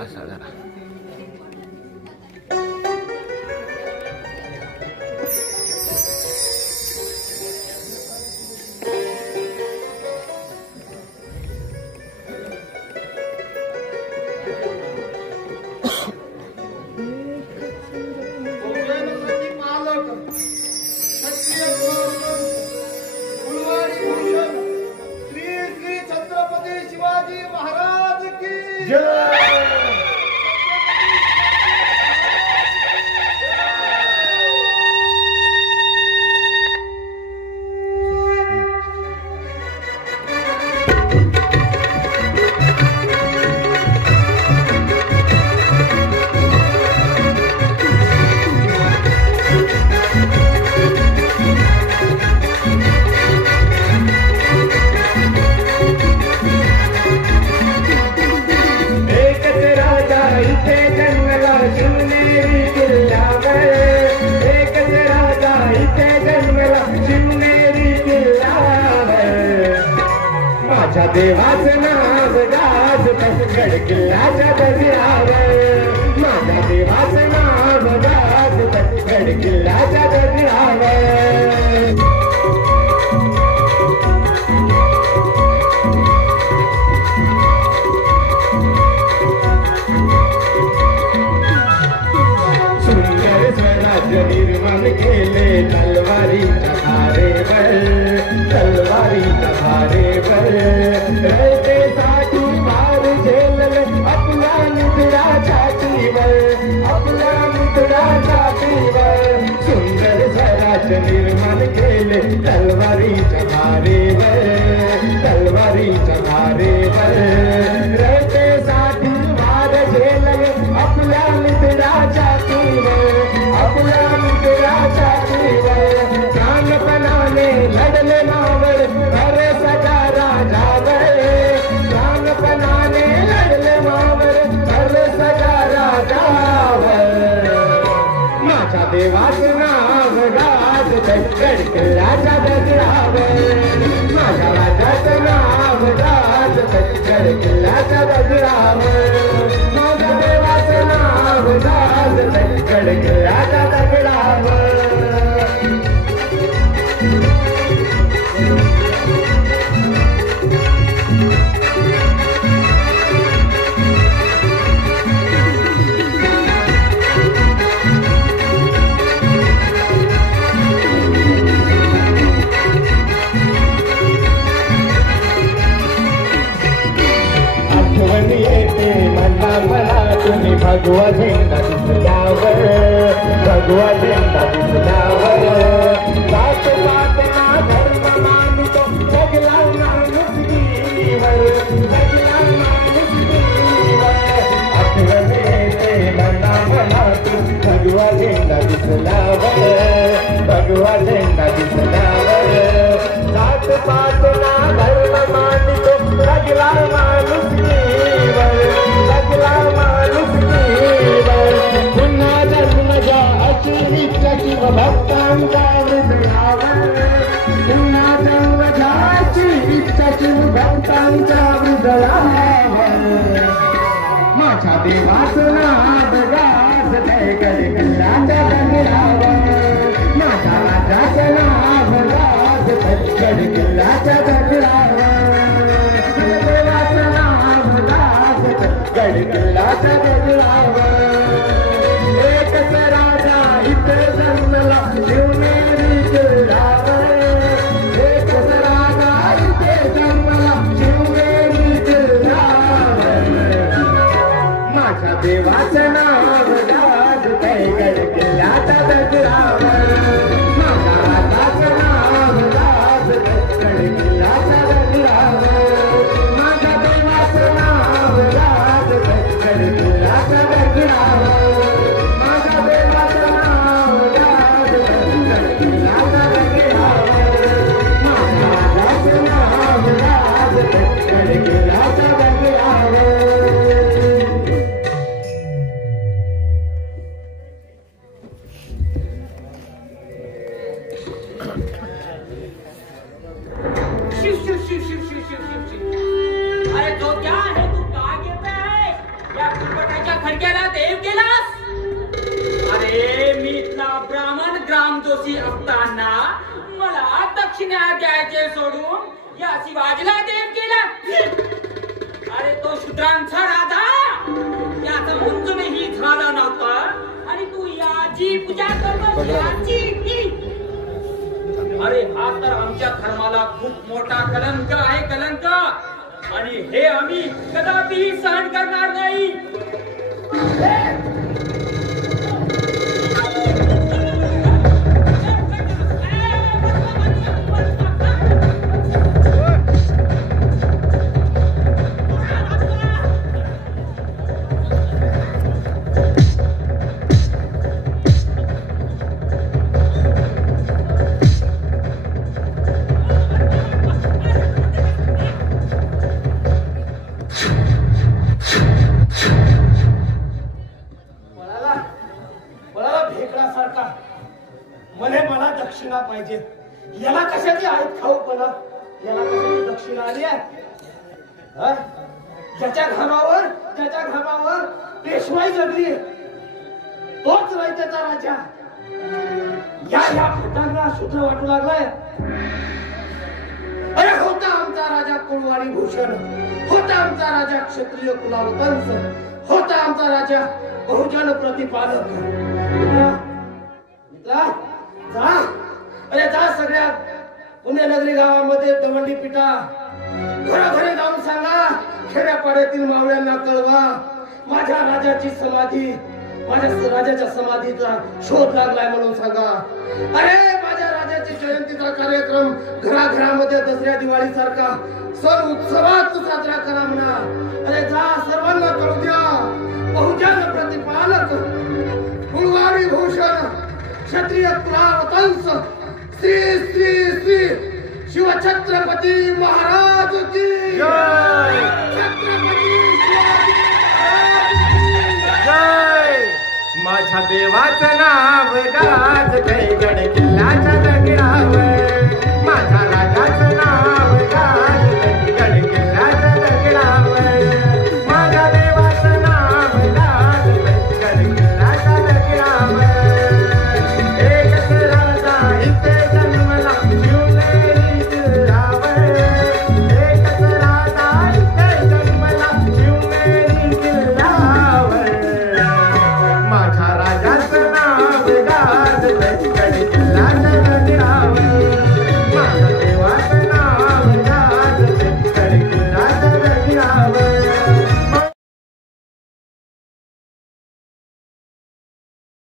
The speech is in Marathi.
असा जरा देवाचं नाव गाज तसगड किल्ल्याच्या गजरावर माझ्या देवाचं नाव गाज तसगड किल्ल्याच्या गजरावर सुंदर स्वराज्य निर्माण केले तलवारीच्या धारेवर तलवारीच्या धारेवर रयतेसाठी वार झेलले आपल्या मुद्रा छातीवर आपल्या मुद्रा छातीवर सुंदर स्वराज्य निर्माण केले तलवारीच्या धारेवर तलवारीच्या धारेवर रयतेसाठी वार झेलले आपल्या मुद्रा छातीवर आपल्या मुद्रा छातीवर प्राणपणाने लढले मावळ खरे सजा राजावर प्राणपणाने लढले मावळ खरे सजा राजावर माझ्या देवाचं नाव गाज तसगड किल्ल्याच्या गजरावर माझ्या राजाचं नाव गाज तसगड किल्ल्याच्या गजरावर माझ्या देवाचं नाव गाज तसगड किल्ल्याच्या गजरावर तुम्ही भगवा झेंडा दिसल्यावर भगवा झेंडा दिसल्यावर जात पातना धर्म मानतो जगला माणूस जीवर जगला माणूस जीवर आठवण येते मना मनातून भगवा झेंडा दिसल्यावर भगवा झेंडा दिसल्यावर जात पातना धर्म मानतो जगला माणूस जीवर जगला माणूस जीवर पुन्हा जन्म घ्यायची इच्छा शिव भक्तांच्या हृदयावर पुन्हा जन्म घ्यायची इच्छा शिव भक्तांच्या हृदयावर माझ्या देवाचं नाव गाज तसगड किल्ल्याच्या गजरावर माझ्या राजाचं नाव गाज तसगड किल्ल्याच्या गजरावर देवाचं नाव गाज तसगड किल्ल्याच्या गजरावर एकच राजा इथे जन्मला शिवनेरी किल्ल्यावर एकच राजा इथे जन्मला शिवनेरी किल्ल्यावर माझ्या देवाचं नाव गाज तसगड किल्ल्याच्या गजरावर माझ्या राजाचं नाव गाज तसगड किल्ल्याच्या गजरावर माझ्या देवाचं नाव गाज तसगड किल्ल्याच्या गजरावर माझ्या देवाचं नाव गाज तसगड किल्ल्याच्या गजरावर माझ्या राजाचं नाव गाज तसगड किल्ल्याच्या गजरावर अरे तो क्या है, तू कहाँ गिर रहा है? या फडक्याला देव केलास? अरे मी इथला ब्राह्मण ग्राम जोशी असताना मला दक्षिणा द्यायचे सोडून या शिवाजीला देव केला. अरे तो शूद्रांचा राजा, याचं मंजूरही झालं नव्हतं आणि तू याची पूजा करतो. अरे हा तर आमच्या धर्माला खूप मोठा कलंक आहे, कलंक. आणि हे आम्ही कदापि सहन करणार नाही. मला दक्षिणा पाहिजे. याला कशाची आहेत खाऊ पण याला कशाची दक्षिणा आली आहे? ज्याच्या घरावर पेशवाई जगली तोच रयतेचा राजा या फटांना शूद्र वाटू लागलाय. अरे होता आमचा राजा कुळवाडी भूषण, होता आमचा राजा क्षत्रिय कुलावतंस, होता आमचा राजा बहुजन प्रतिपादक. जा अरे जा सगळ्या पुण्यनगरी गावामध्ये दवंडी पिटा, घरोघरी जाऊन सांगा, खेड्यापाड्यातील मावळ्यांना कळवा, माझ्या राजाची समाधी, माझ्या राजाच्या समाधीचा शोध लागलाय म्हणून सांगा. अरे माझ्या राजाची जयंतीचा कार्यक्रम घराघरामध्ये दसऱ्या दिवाळी सारखा सण उत्सवात साजरा करा म्हणा. अरे जा सर्वांना कळू द्या, बहुजन प्रतिपालक कुळवाडी भूषण क्षत्रिय कुलावतंस श्री श्री श्री शिवछत्रपती महाराज की जय. छत्रपती शिवाजी जय. माझ्या देवाचं नाव गाज, कैगड किल्ल्याच्या